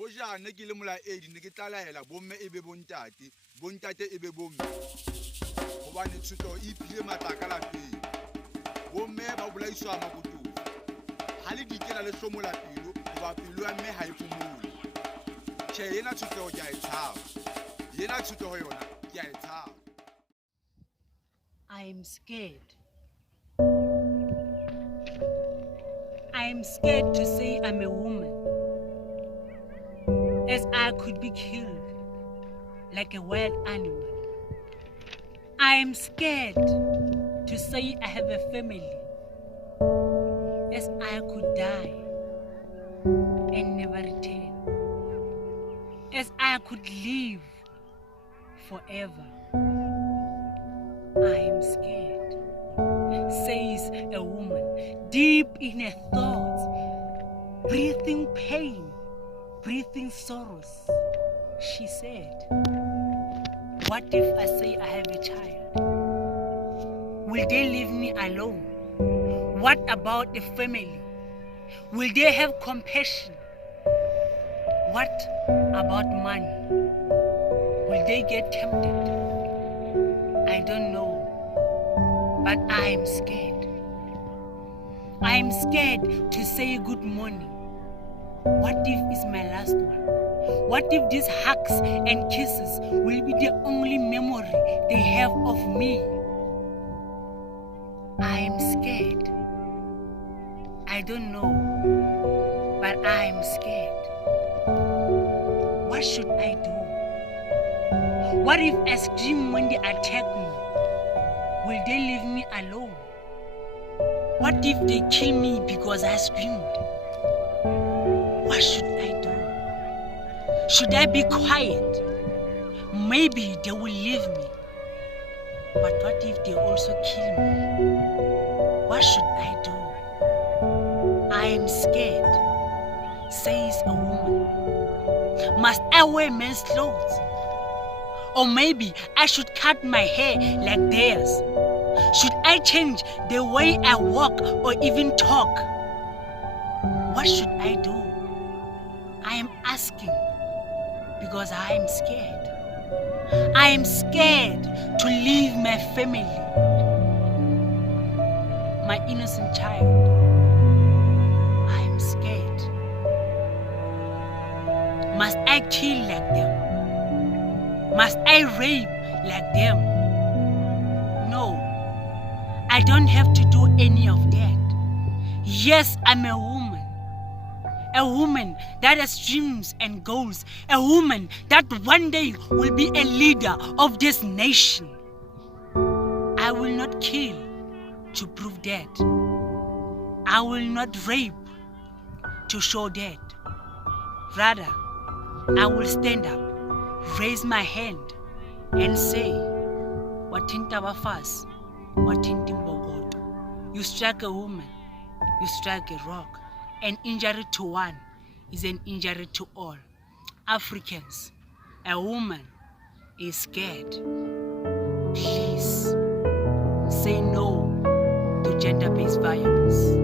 Hojane ke le molaedi ne ke tlalaela bomme e be bontate, bontate e be bomme. Hobane thuto e iphile mataka lapeng. Bomme ba bolaiswa makotofi. Ha le dikela le hlomola pelo, hoba pelo ya mme ha e phomole. Tjhe, yena thuto ke a e tshaba. Yena thuto ho yona ke a e tshaba. I am scared. I am scared to say I'm a woman, as I could be killed like a wild animal. I am scared to say I have a family, as I could die and never return, as I could live forever. I am scared, says a woman, deep in her thoughts, breathing pain, breathing sorrows. She said, what if I say I have a child? Will they leave me alone? What about the family? Will they have compassion? What about money? Will they get tempted? I don't know, but I am scared. I am scared to say good morning. What if it's my last one? What if these hugs and kisses will be the only memory they have of me? I am scared. I don't know, but I am scared. What should I do? What if I scream when they attack me? Will they leave me alone? What if they kill me because I screamed? What should I do? Should I be quiet? Maybe they will leave me. But what if they also kill me? What should I do? I am scared, says a woman. Must I wear men's clothes? Or maybe I should cut my hair like theirs. Should I change the way I walk or even talk? What should I do? I am asking because I am scared. I am scared to leave my family, my innocent child. I am scared. Must I kill like them? Must I rape like them? No, I don't have to do any of that. Yes, I'm a woman that has dreams and goals, a woman that one day will be a leader of this nation. I will not kill to prove that. I will not rape to show that. Rather, I will stand up, raise my hand and say, Watinta wafas, watinti mbogoto. You strike a woman, you strike a rock. An injury to one is an injury to all. Africans, a woman is scared. Please say no to gender-based violence.